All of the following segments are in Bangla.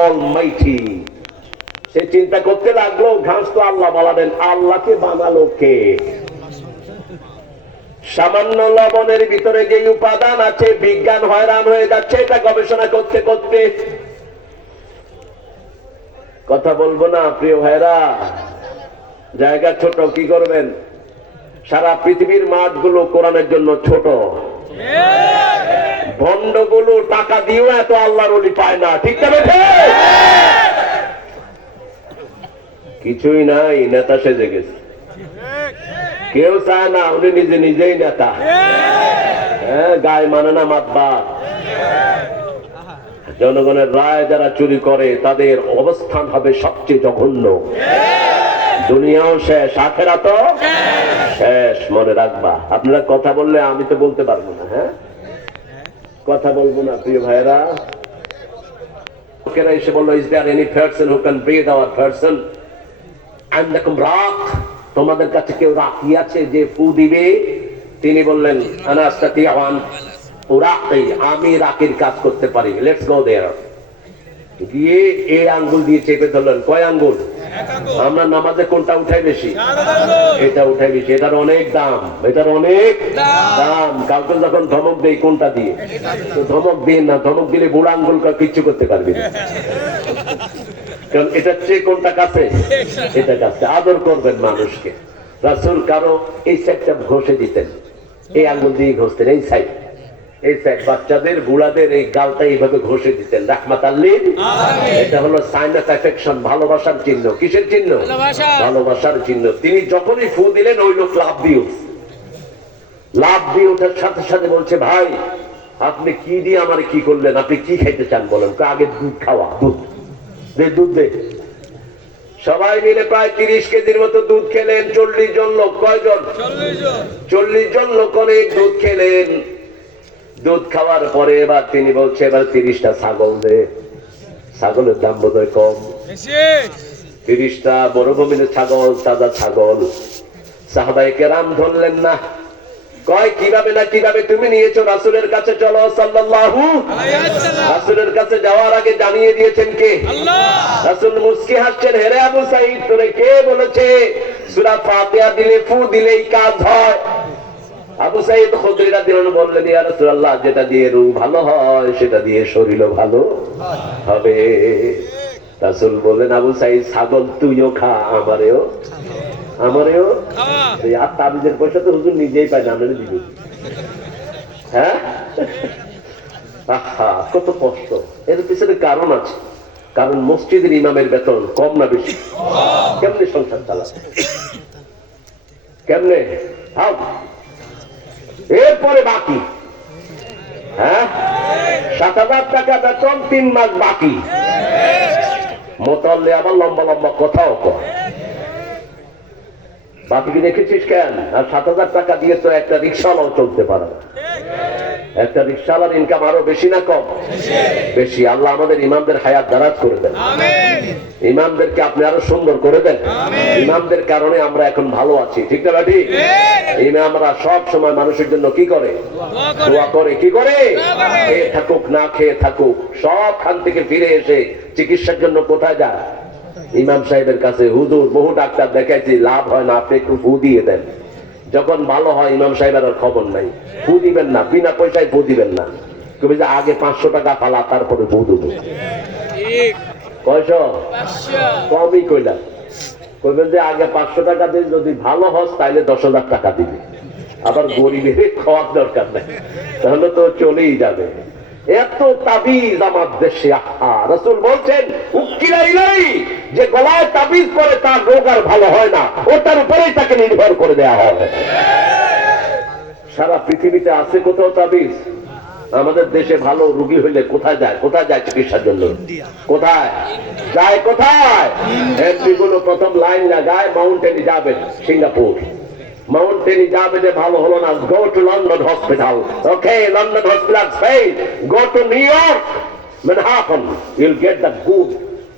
Almighty. সে চিন্তা করতে লাগল, ঘাস তো আল্লাহ আল্লাহকে বানালো কে? সামান্য লবণের ভিতরে যে উপাদান আছে, বিজ্ঞান হয়রান হয়ে যাচ্ছে, এটা গবেষণা করতে করতে। কথা বলব না, প্রিয় ভাইরা জায়গা ছোট, কি করবেন? সারা পৃথিবীর মাঠগুলো কোরআনের জন্য ছোট। ভণ্ডগুলো টাকা দিয়েও এত আল্লাহর অলি পায় না। ঠিক না কিছুই নাই, নেতা সেজে গেছে। কেউ চায় না, উনি নিজে নিজেই নেতা। হ্যাঁ গায়ে মানে না মাতবা জনগণের রায় যারা চুরি করে, তাদের অবস্থান হবে সবচেয়ে জঘন্য। দুনিয়াও শেষ আখেরা তো শেষ। মনে রাখবা। আপনারা কথা বললে আমি তো বলতে পারব না হ্যাঁ? কথা বলব না, প্রিয় ভাইরা লোকেরা এসে বলল is there any person who can breathe our person আন্দাকুম রাত। তোমাদের কাছে কেউ রাখি আছে যে ফু দিবে? তিনি বললেন আনাস্তাতি আওয়ান ওরা আমি রাকির কাজ করতে পারি। লেটস গো দেয়ার আঙ্গুল দিয়ে চেপে ধরলেন। কয় আঙ্গুল? আমরা নামাজে কোনটা উঠাই বেশি? এটা উঠাই বেশি। এটার অনেক দাম। এটার অনেক দাম। কাউকে যখন ধমক দেই কোনটা দিয়ে? ধমক না, ধমক দিলে বুড়া আঙ্গুল কিচ্ছু করতে পারবি না। কারণ এটার চেয়ে কোনটা কাছে? এটা কাছে। আদর করবেন মানুষকে। রাসুল কারও এই সাইডটা ঘষে দিতেন। এই আঙ্গুল দিয়ে ঘষতেন, এই সাইড। এই সাইড বাচ্চাদের বুড়াদের এই গালটা এইভাবে ঘষে দিতেন রাহমাত আল্লিন এটা হলো সাইনাস অ্যাফেকশন ভালোবাসার চিহ্ন। কিসের চিহ্ন? ভালোবাসা। ভালোবাসার চিহ্ন। তিনি যখনই ফু দিলেন ওই লোক লাভ দিয়ে লাভ দিয়ে ওঠার সাথে সাথে বলছে ভাই আপনি কি দিয়ে আমার কি করলেন? আপনি কি খাইতে চান বলেন? আগে দুধ খাওয়া দুধ। দে দুধ দে। সবাই মিলে প্রায় তিরিশ কেজির মতো দুধ খেলেন চল্লিশ জন লোক। কয়জন? চল্লিশ জন লোক অনেক দুধ খেলেন। দুধ খাওয়ার পরে এবার তিনি বলছে এবার তিরিশটা ছাগল দে। ছাগলের দাম বোধ কম। তিরিশটা মরুভূমির ছাগল তাজা ছাগল। সাহাবাই কেরাম ধরলেন না। কয় কীভাবে না কীভাবে তুমি নিয়েছো? রাসুলের কাছে চলো সাল্লাল্লাহু রাসুলের কাছে যাওয়ার আগে জানিয়ে দিয়েছেন কে? রাসুল মুস্কি হাসছেন হেরে আবু সাইদ তোরে কে বলেছে? সূরা ফাতিহা দিলে ফু দিলেই কাজ হয়। আবু সাইদ খুদরি রাদিয়াল্লাহু বললেন ইয়া রাসূলুল্লাহ যেটা দিয়ে রূহ ভালো হয় সেটা দিয়ে শরীরও ভালো হবে। রাসূল বললেন আবু সাইদ ছাগল তুইও খা আমারেও আমারেও। এই আর তাবিজের পয়সা তো হুজুর নিজেই পায় না আমাদের দিবে। হ্যাঁ? আহা কত কষ্ট। এর পিছনে কারণ আছে। কারণ মসজিদের ইমামের বেতন কম না বেশি? কেমনে সংসার চালাবে? কেমনে? হাও এরপরে বাকি। হ্যাঁ? সাত হাজার টাকা বেতন, তিন মাস বাকি। মোতাল্লে আবার লম্বা লম্বা কথাও কয়। বাকি দেখেছিস কেন? আর সাত হাজার টাকা দিয়ে তো একটা রিক্সাওয়ালাও চলতে পারে না। একটা রিক্সাওয়ালার ইনকাম আরও বেশি না কম? বেশি। আল্লাহ আমাদের ইমামদের হায়াত দারাজ করে দেন। ইমামদেরকে আপনি আরও সুন্দর করে দেন। ইমামদের কারণে আমরা এখন ভালো আছি। ঠিক না ঠিক। ইমামরা সব সময় মানুষের জন্য কি করে? দোয়া করে। কি করে? খেয়ে থাকুক না খেয়ে থাকুক সব খান থেকে ফিরে এসে চিকিৎসার জন্য কোথায় যায়? ইমাম সাহেবের কাছে, হুজুর, বহু ডাক্তার দেখাইছি, লাভ হয় না, আপনি একটু ফু দিয়ে দেন। যখন ভালো হয়, ইমাম সাহেবের আর খবর নাই। ফু দিবেন না, বিনা পয়সায় ফু দিবেন না। তুমি যে আগে পাঁচশো টাকা ফালা, তারপরে ফু দেবো। কমই কইলাম। কইবেন যে আগে পাঁচশো টাকা দিয়ে যদি ভালো হস, তাইলে দশ হাজার টাকা দিবে। আবার গরিবের খাওয়ার দরকার নাই। তাহলে তো চলেই যাবে। এত তাবিজ আমার দেশে, আহা, রসুল বলছেন যে গলায় তাবিজ করে তার রোগ আর ভালো হয় না ওটার উপরেই তাকে নির্ভর করে দেয়া হবে সারা পৃথিবীতে আছে কোথাও তাবিজ? আমাদের দেশে ভালো রুগী হইলে কোথায় যায়? কোথায় যায় চিকিৎসার জন্য? কোথায়? যায় কোথায়? এমপি গুলো প্রথম লাইন লাগায় মাউন্টেনে যাবেন সিঙ্গাপুর। মাউন্টেনে যাবেন ভালো হলো না go to London hospital. Okay London hospital go to New York get the good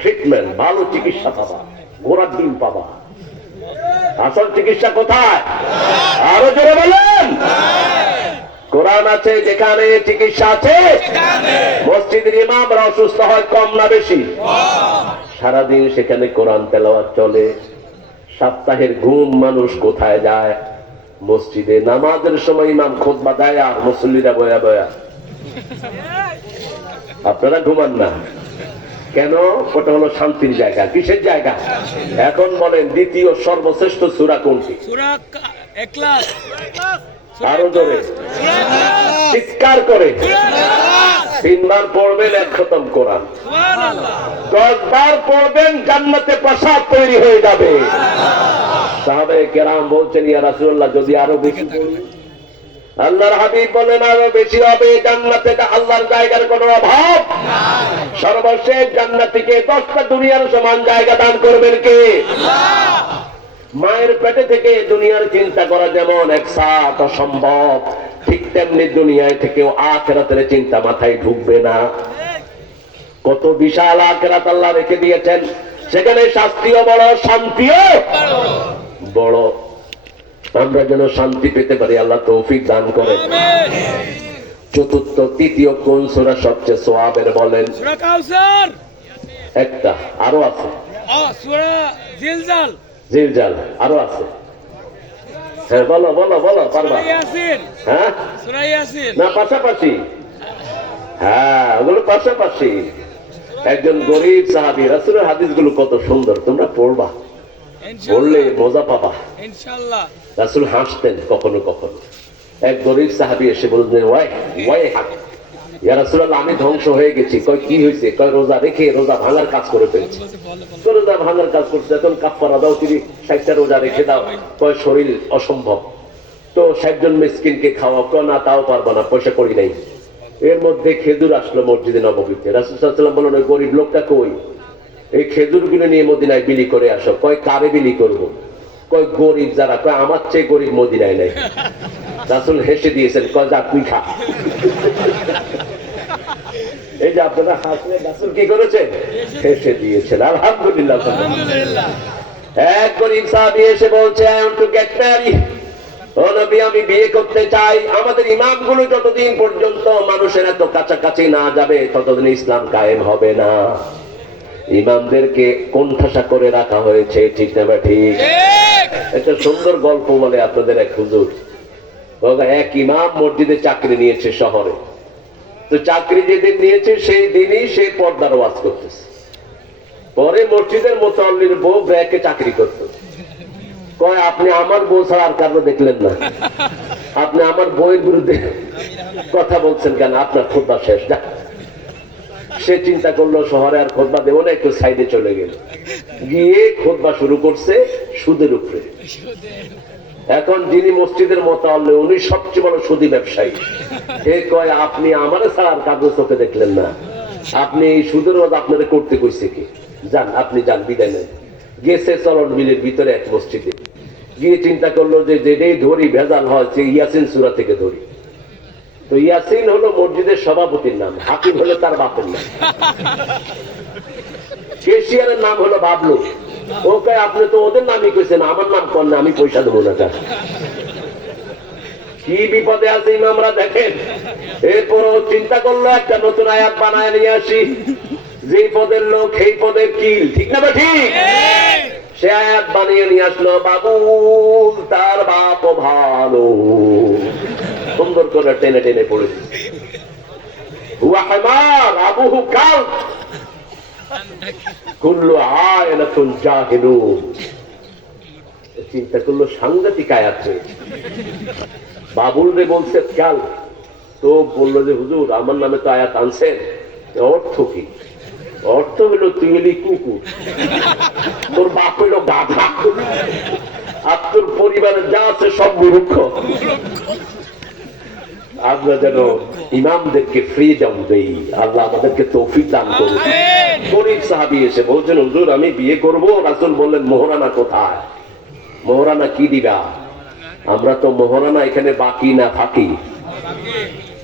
treatment ভালো চিকিৎসা পাবা ঘোড়ার ডিম পাবা। আসল চিকিৎসা কোথায়? আরও জোরে বলেন। কোরআন আছে, যেখানে চিকিৎসা আছে, মসজিদের ইমামরা অসুস্থ হয় কম না বেশি। সারাদিন সেখানে কোরআন তেলাওয়াত চলে। সপ্তাহের ঘুম মানুষ কোথায় যায়? মসজিদে নামাজের সময় ইমাম খোদবা দেয় আর মুসল্লিরা বয়া বয়া। আপনারা ঘুমান না। কেন? ওটা হলো শান্তির জায়গা। কিসের জায়গা? এখন বলেন দ্বিতীয় সর্বশ্রেষ্ঠ সুরা কোনটি? আরও জোরে। চিৎকার করে। তিনবার পড়বেন এক খতম কোরআন। দশ বার পড়বেন জান্নাতে প্রসাদ তৈরি হয়ে যাবে। সাহাবে কেরাম বলছেন ইয়া যদি আরও বেশি আল্লাহর হাবিব বলেন, আরও বেশি হবে জান্নাতে আল্লাহর জায়গার কোনো অভাব সর্বশেষ জান্নাতিকে দশটা দুনিয়ার সমান জায়গা দান করবেন কে? মায়ের পেটে থেকে দুনিয়ার চিন্তা করা যেমন এক সাত অসম্ভব, ঠিক তেমনি দুনিয়ায় থেকেও আখেরাতের চিন্তা মাথায় ঢুকবে না। কত বিশাল আখেরাত আল্লাহ রেখে দিয়েছেন, সেখানে শাস্তিও বড়, শান্তিও বড়। আমরা যেন শান্তি পেতে পারি আল্লাহ তৌফিক দান করেন। চতুর্থ তৃতীয় কোন সোরা সবচেয়ে সোয়াবের বলেন? একটা আরও আছে। জিলজাল। আরও আছে। হ্যাঁ বলো বলো বলো পারবা। হ্যাঁ? না পাশাপাশি। হ্যাঁ ওগুলো পাশাপাশি। একজন গরিব সাহাবি রাসুলের হাদিসগুলো কত সুন্দর তোমরা পড়বা। পড়লে মজা পাবা। ইনশাআল্লাহ। রাসুল হাসতেন কখনো কখনো। এক গরিব সাহাবি এসে বললেন ওয়াই ওয়াই হাক আমি ধ্বংস হয়ে গেছি। কি হয়েছে রোজা রেখে রোজা ভাঙার কাজ করে ফেলছি। রোজা ভাঙার কাজ করছে, এখন কাফারা দাও তিনি ষাটটা রোজা রেখে দাও। কয়, শরীর অসম্ভব। তো ষাট জন মিসকিনকে খাওয়া কয়, না, তাও পারব না, পয়সা করি নাই। এর মধ্যে খেজুর আসলো মসজিদে নবমীতে রাসুল সাল্লাম বললেন, ওই গরিব লোকটা কই? এই খেজুরগুলো নিয়ে মদিনায় বিলি করে আসো। কয়, কারে বিলি করব? কয় গরিব যারা কয় আমার চেয়ে গরিব মদিনায় নাই। রাসুল হেসে দিয়েছেন কয় যা তুই খা। এই যে আপনারা হাসলে রাসুল কি করেছেন হেসে দিয়েছেন আলহামদুলিল্লাহ। এক গরিব সাহাবি এসে বলছে I want to get married. ও নবী আমি বিয়ে করতে চাই। আমাদের ইমামগুলো যতদিন পর্যন্ত মানুষের এত কাছাকাছি না যাবে ততদিন ইসলাম কায়েম হবে না। ইমামদেরকে কোণঠাসা করে রাখা হয়েছে ঠিক না বা ঠিক? একটা সুন্দর গল্প বলে আপনাদের এক হুজুর। এক ইমাম মসজিদে চাকরি নিয়েছে শহরে। তো চাকরি যেদিন নিয়েছে সেই দিনই সে পর্দার ওয়াজ করতেছে। পরে মসজিদের মোতাল্লির বউ ব্যাকে চাকরি করত। কয় আপনি আমার বউ ছাড়া আর কারও দেখলেন না? আপনি আমার বইয়ের বিরুদ্ধে কথা বলছেন কেন? আপনার খোদবা শেষ। যা সে চিন্তা করল, শহরে আর খোদবা দেবো না, একটু সাইডে চলে গেল। গিয়ে খোদবা শুরু করছে সুদের উপরে। এখন যিনি মসজিদের মতো আনলে উনি সবচেয়ে বড় সুদী ব্যবসায়ী। এ কয়, আপনি আমার আর কাগজ চোখে দেখলেন না। আপনি এই সুদের মতো আপনারা করতে কইছে কি? যান, আপনি যান, বিদায় নেন। গেছে চলন মিলের ভিতরে এক মসজিদে। গিয়ে চিন্তা করল যে যেটাই ধরি, ভেজাল হয়, সে ইয়াসিন সুরা থেকে ধরি। তো ইয়াসিন হলো মসজিদের সভাপতির নাম, হাকিম হলো তার বাপের নাম। কেশিয়ারের নাম হলো বাবলু। ওকে আপনি তো ওদের নামই কইছেন, আমার নাম কর না, আমি পয়সা দেবো না কি বিপদে আছে ইমামরা দেখেন? এরপর চিন্তা করল, একটা নতুন আয়াত বানায় নিয়ে আসি। যে পদের লোক, সেই পদের কিল, ঠিক না ঠিক? সে আয়াত বানিয়ে নিয়ে আসলো, বাবু, তার বাপ ভালো। সুন্দর করে টেনে টেনে পড়ে চিন্তা করল সাংঘাতিক হয়েছে বাবুল রে বলছে কাল তো বলল যে, হুজুর, আমার নামে তো আয়াত আনছেন। অর্থ কি? অর্থ হলো তুই কুকুর। তোর বাপ হইল গাধা। আর তোর পরিবারে যা আছে সব মূর্খ। আমরা যেন ইমামদেরকে ফ্রি ফ্রিডম দেই। আল্লাহ আমাদেরকে তৌফিক দান করুন গরিব সাহাবি এসে বলছেন হুজুর আমি বিয়ে করব? রাসুল বললেন মোহরানা কোথায়? মোহরানা কি দিবা? আমরা তো মোহরানা এখানে বাকি না থাকি।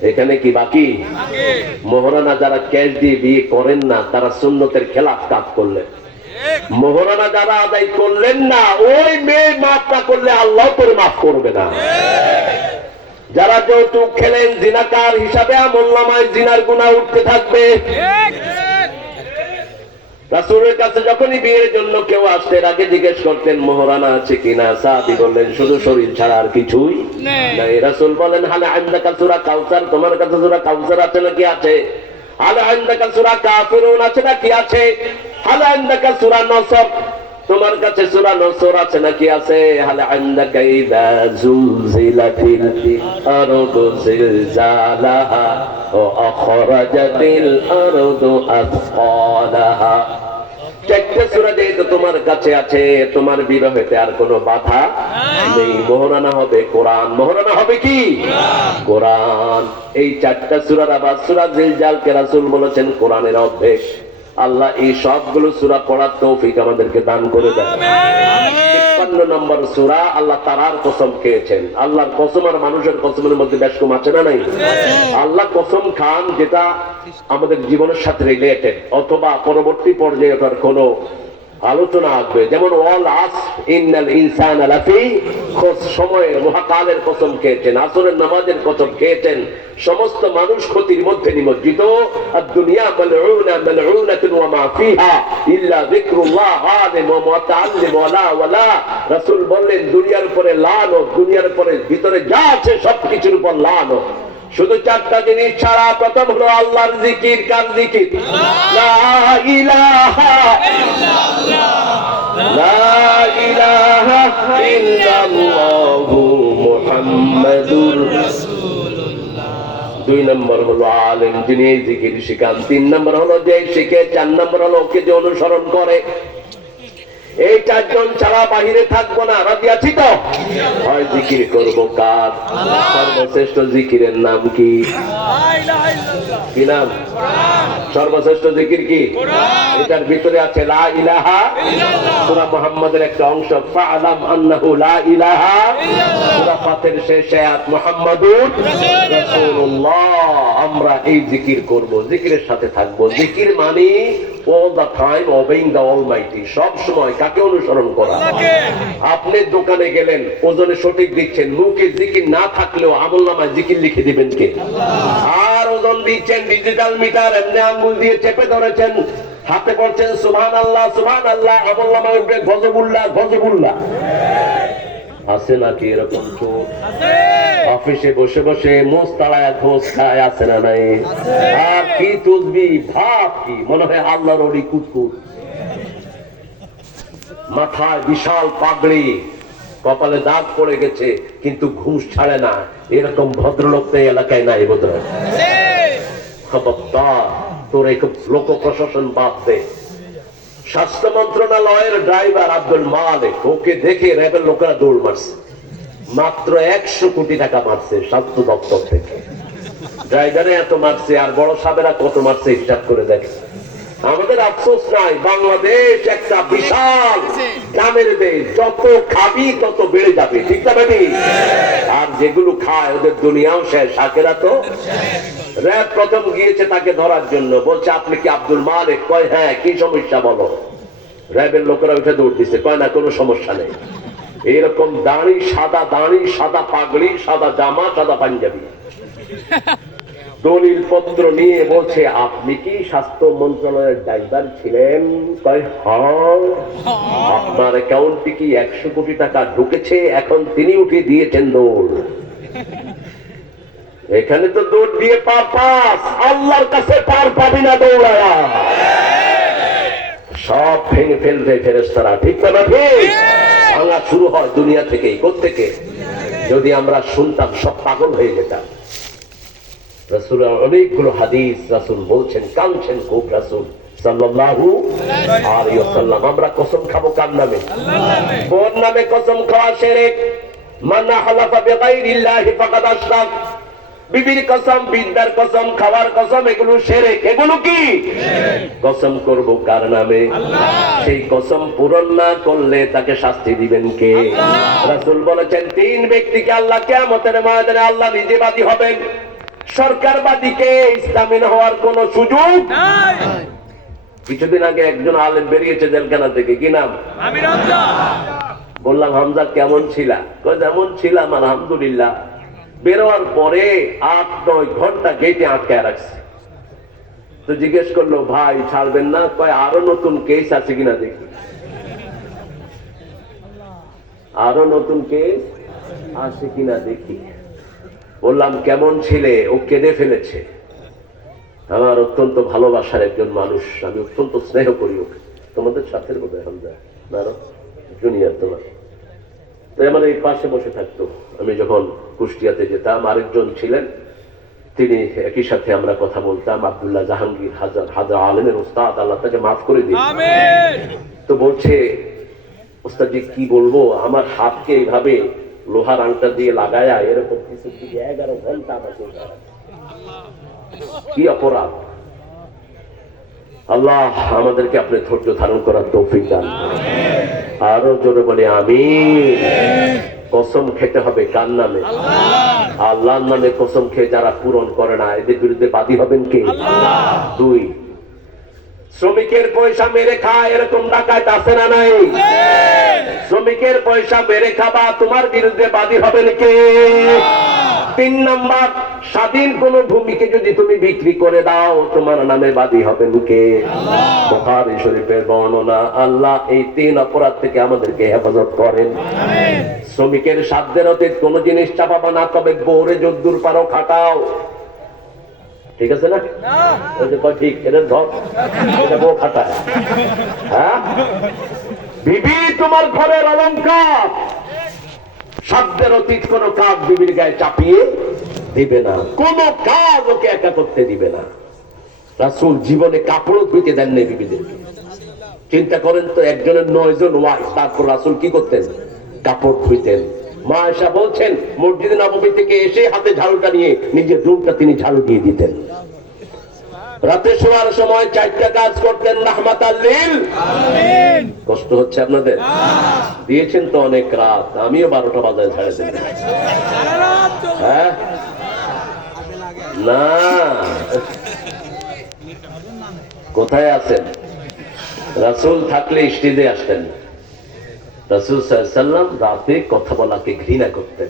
এখানে কি বাকি? মোহরানা যারা ক্যাশ দিয়ে বিয়ে করেন না তারা সুন্নতের খেলাফ কাজ করলেন। মোহরানা যারা আদায় করলেন না ওই মেয়ে মাফ না করলে আল্লাহ করে মাফ করবে না। যারা যৌতুক খেলেন জিনাকার হিসাবে আমল জিনার গুণা উঠতে থাকবে। রাসুলের কাছে যখনই বিয়ের জন্য কেউ আসতেন আগে জিজ্ঞেস করতেন মোহরানা আছে কিনা সাহাবি বললেন শুধু শরীর ছাড়া আর কিছুই নাই রাসুল বলেন হালে আইন্দা সুরা কাউসার তোমার কাছে সুরা কাউসার আছে নাকি আছে? হালে আইন্দা সুরা কাফিরুন আছে নাকি আছে? হালে আইন্দা সুরা নসর তোমার কাছে সুরা নসর আছে নাকি আছে? আথqalaha চারটে যেহেতু তোমার কাছে আছে, তোমার বিরহেতে আর কোনো বাধা নেই। মোহরানা হবে কোরআন। মোহরানা হবে কি? কোরআন। এই চারটা সূরার আবার সূরা জিলজালকে রাসূল বলেছেন কোরআনের অভ্যেস আল্লাহ এই সবগুলো সুরা পড়ার তৌফিক আমাদেরকে দান করে দেন। তিপ্পান্ন নম্বর সূরা আল্লাহ তারার কসম খেয়েছেন। আল্লাহর কসম আর মানুষের কসমের মধ্যে বেশ কম আছে না নাই? আল্লাহ কসম খান যেটা আমাদের জীবনের সাথে রিলেটেড অথবা পরবর্তী পর্যায়ে তার কোনো আলোচনা আসবে। যেমন, ওয়াল আস ইন্নাল ইনসান সময়ের, মহাকালের কসম খেয়েছেন, আসরের নামাজের কসম খেয়েছেন, সমস্ত মানুষ ক্ষতির মধ্যে নিমজ্জিত দুনিয়ার উপরে লানত, দুনিয়ার উপরে ভিতরে যা আছে সবকিছুর উপর লানত। শুধু চারটা জিনিস ছাড়া প্রথম হলো আল্লাহর জিকির, কার জিকির? দুই নম্বর হলো আলেম, যিনি জিকির শিখান। তিন নম্বর হলো যে শিখে, চার নম্বর হলো ওকে যে অনুসরণ করে। এই চারজন ছাড়া বাহিরে থাকব না। রাজি আছি তো? হয় জিকির করব কার? সর্বশ্রেষ্ঠ জিকিরের নাম কি? নাম? সর্বশ্রেষ্ঠ জিকির কি? এটার ভিতরে আছে লা ইলাহা। সূরা মুহাম্মাদের একটা অংশ। ফাআলাম আন্নাহু লা ইলাহা। ফাতের শেষ আয়াত মুহাম্মাদুর রাসূলুল্লাহ। আমরা এই জিকির করব জিকিরের সাথে থাকব। জিকির মানে all the time obeying the almighty সব সময় কাকে অনুসরণ করা? আপনি দোকানে গেলেন ওজনে সঠিক দিচ্ছেন মুখে জিকির না থাকলেও আমল নামায় জিকির লিখে দিবেন কে? আর ওজন দিচ্ছেন ডিজিটাল মিটার এমনি আঙ্গুল দিয়ে চেপে ধরেছেন হাতে পড়ছেন সুবহান আল্লাহ সুবহান আল্লাহ আমল নামায় উঠবে গজবুল্লাহ গজবুল্লাহ আছে নাকি এরকম চোর অফিসে বসে বসে তাড়ায় ঘোষ খায় আছে না নাই? আর কি তুলবি? ভাব কি? মনে হয় আল্লাহর অলি কুতকুত। মাথায় বিশাল পাগড়ি। কপালে দাগ পড়ে গেছে কিন্তু ঘুষ ছাড়ে না। এরকম ভদ্রলোক তো এলাকায় নাই বোধ খবরদার তোর এক লোক প্রশাসন বাদ দে। স্বাস্থ্য মন্ত্রণালয়ের ড্রাইভার আব্দুল মালিক, ওকে দেখে র্যাবের লোকেরা দৌড় মারছে। মাত্র একশো কোটি টাকা মারছে স্বাস্থ্য দপ্তর থেকে। ড্রাইভারে এত মারছে, আর বড় সাবেরা কত মারছে হিসাব করে দেখে আমাদের আফসোস নাই বাংলাদেশ একটা বিশাল গ্রামের দেশ। যত খাবি তত বেড়ে যাবে। ঠিক না বেবি আর যেগুলো খায় ওদের দুনিয়াও শেষ। শাকেরা তো র্যাব প্রথম গিয়েছে তাকে ধরার জন্য। বলছে আপনি কি আব্দুল মালিক? কয় হ্যাঁ কি সমস্যা বলো? র্যাবের লোকেরা উঠে দৌড় দিচ্ছে কয় না কোনো সমস্যা নেই। এরকম দাড়ি সাদা দাড়ি সাদা পাগড়ি সাদা জামা সাদা পাঞ্জাবি। দলিল পত্র নিয়ে বলছে, আপনি কি স্বাস্থ্য মন্ত্রণালয়ের ড্রাইভার ছিলেন? হ্যাঁ। আপনার অ্যাকাউন্টে কি একশো কোটি টাকা ঢুকেছে? এখন তিনি উঠে দিয়েছেন দৌড়। এখানে তো দৌড় দিয়ে পার পাস। আল্লাহর কাছে পার পাবি না দৌড়ায়া। সব ভেঙে ফেলবে ফেরেস্তারা ঠিক না ঠিক? ভাঙা শুরু হয় দুনিয়া থেকে যদি আমরা শুনতাম সব পাগল হয়ে যেতাম। রাসূল অনেকগুলো হাদিস রাসূল বলছেন কাঁদছেন খুব রাসূল। আমরা কসম খাব কার নামে? কোন নামে কসম খাওয়া শিরক হালাফা বিগাইরিল্লাহি ফাকাদ আশরাক। বিবির কসম বিদ্যার কসম খাওয়ার কসম এগুলো কি? কসম করব কার নামে? সেই কসম পূরণ না করলে তাকে শাস্তি দিবেন কে? রাসূল বলেছেন তিন ব্যক্তিকে আল্লাহ কিয়ামতের ময়দানে আল্লাহ নিজে বাদী হবেন। সরকারবাদীকে ইসলামীন হওয়ার কোন সুযোগ? কিছুদিন আগে একজন আলেম বেরিয়েছে জেলখানা থেকে। কি নাম? বললাম হামজা কেমন ছিলা? যেমন ছিলাম আলহামদুলিল্লাহ। বেরোয়ার পরে আট নয় ঘণ্টা গেটে আটকে রাখছে। তো জিজ্ঞেস করল ভাই ছাড়বেন না? কয় আরও নতুন কেস আছে কিনা দেখি। আরও নতুন কেস আছে কিনা দেখি। বললাম কেমন ছেলে? ও কেঁদে ফেলেছে। আমার অত্যন্ত ভালোবাসার একজন মানুষ। আমি অত্যন্ত স্নেহ করি ওকে। তোমাদের সাথে বোধ হয় হামজা। জুনিয়র তোমার। তাই আমার এই পাশে বসে থাকতো। আমি যখন কুষ্টিয়াতে যেতাম আরেকজন ছিলেন। তিনি একই সাথে আমরা কথা বলতাম আবদুল্লাহ জাহাঙ্গীর হাজার হাজার আলমের ওস্তাদ। আল্লাহ তাকে মাফ করে দিন। তো বলছে ওস্তাদজি কি বলব? আমার হাতকে এইভাবে লোহার আংটা দিয়ে লাগায়া এরকম কিছু এগারো ঘণ্টা আমাকে কি অপরাধ? আল্লাহ আমাদেরকে আপনি ধৈর্য ধারণ করার তৌফিক দান আরও জোরে বলে আমি কসম খেতে হবে কার নামে? আল্লাহর নামে কসম খেয়ে যারা পূরণ করে না এদের বিরুদ্ধে বাদী হবেন কে? দুই শ্রমিকের পয়সা মেরে খায়, এরকম ডাকাত আছে না নাই? শ্রমিকের পয়সা মেরে খাবা, তোমার বিরুদ্ধে বাদী হবেন কে তিন নাম্বার, স্বাধীন কোন ভূমিকে যদি তুমি বিক্রি করে দাও, তোমার নামে বাদী হবেন কে বুখারী শরীফের বর্ণনা, আল্লাহ এই তিন অপরাধ থেকে আমাদেরকে হেফাজত করেন। শ্রমিকের সাধ্যের অতীত কোন জিনিস চাপাবা না, তবে বোরে যদ্দুর পারো, খাটাও। ঠিক আছে না? ওই যে কয় ঠিক এটা ধর। এটা বউ হ্যাঁ? বিবি তোমার ঘরের অলঙ্কার শব্দের অতীত কোন কাজ বিবির গায়ে চাপিয়ে দিবে না। কোন কাজ ওকে একা করতে দিবে না। রাসুল জীবনে কাপড়ও ধুইতে দেননি বিবিদেরকে। চিন্তা করেন তো একজনের নয় জন ওয়াইফ তারপর রাসুল কি করতেন? কাপড় ধুইতেন। মা এসা বলছেন মসজিদ নবমী থেকে এসে হাতে ঝাড়ুটা নিয়ে নিজের রুমটা তিনি ঝাড়ু দিয়ে দিতেন। রাতে শোয়ার সময় চারটা কাজ করতেন রাহমাত আল্লিল কষ্ট হচ্ছে আপনাদের? দিয়েছেন তো অনেক রাত আমিও বারোটা বাজায় ঝাড়ে। হ্যাঁ? না। কোথায় আছেন? রাসূল থাকলে স্টেজে আসতেন। রাসূল সাল্লাম রাতে কথা বলাকে ঘৃণা করতেন।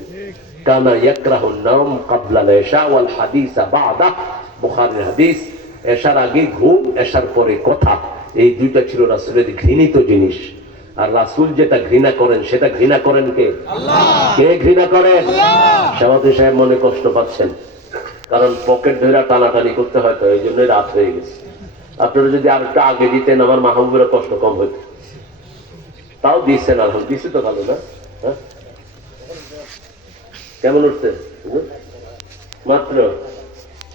কানা ইয়াকরাহু নাম কাবলা এশা ওয়াল হাদিস বাদা। বুখারীর হাদিস এশার আগে ঘুম এশার পরে কথা এই দুইটা ছিল রাসূলের ঘৃণিত জিনিস। আর রাসূল যেটা ঘৃণা করেন সেটা ঘৃণা করেন কে? কে ঘৃণা করেন সাহেব মনে কষ্ট পাচ্ছেন। কারণ পকেট ধরে টানাটানি করতে হয় তো এই জন্যই রাত হয়ে গেছে। আপনারা যদি আর একটু আগে দিতেন আমার মাহবুবের কষ্ট কম হইত তাও দিচ্ছেন আলহাম দিচ্ছে তো ভালো না হ্যাঁ? কেমন উঠছে? মাত্র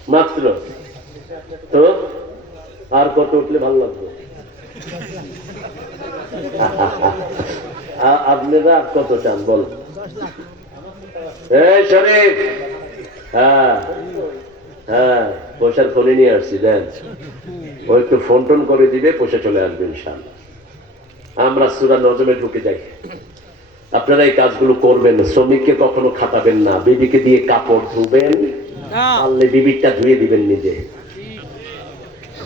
মাত্র। তো আর কত উঠলে ভালো লাগবে? আপনারা আর কত চান, বল। শরীফ! হ্যাঁ হ্যাঁ পয়সার ফোনে নিয়ে আসছি, দেন। ও একটু ফোন টোন করে দিবে, পয়সা চলে আসবে ইনশাল্লাহ আমরা সুরা নজমে ঢুকে যাই। আপনারা এই কাজগুলো করবেন শ্রমিককে কখনো খাটাবেন না। বিবিকে দিয়ে কাপড় ধুবেন। পারলে বিবিরটা ধুয়ে দিবেন নিজে।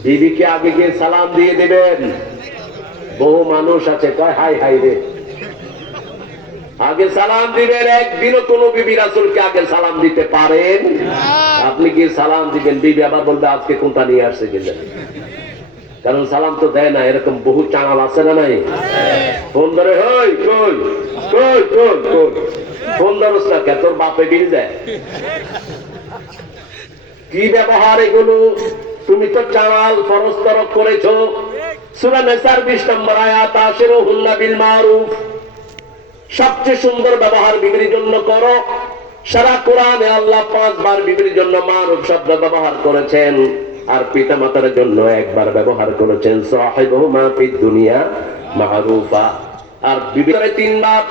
বিবিকে আগে গিয়ে সালাম দিয়ে দিবেন। বহু মানুষ আছে কয় হাই হাই রে। আগে সালাম দিবেন। একদিনও কোন বিবি রাসুলকে আগে সালাম দিতে পারেন। আপনি কি সালাম দিবেন। বিবি আবার বলবে আজকে কোনটা নিয়ে আসছে? কিনা কারণ সালাম তো দেয় না, এরকম বহু চাঙাল আছে না নাই? ফোন ধরে ফোন ধরস না কে? তোর বাপে বিল দেয়। কি ব্যবহার এগুলো? তুমি তো চাওয়াল ফরজ তরফ করেছ। সূরা নেসার 20 নম্বর আয়াত, আশিরু হুল্লা বিল মারুফ। সবচেয়ে সুন্দর ব্যবহার বিবির জন্য করো। সারা কোরআনে আল্লাহ পাঁচবার বিবির জন্য মারুফ শব্দ ব্যবহার করেছেন। আর পিতা মাতার জন্য একবার ব্যবহার করেছেন সাহেব ফিদ দুনিয়া মারুফা আর বিবির তিনবার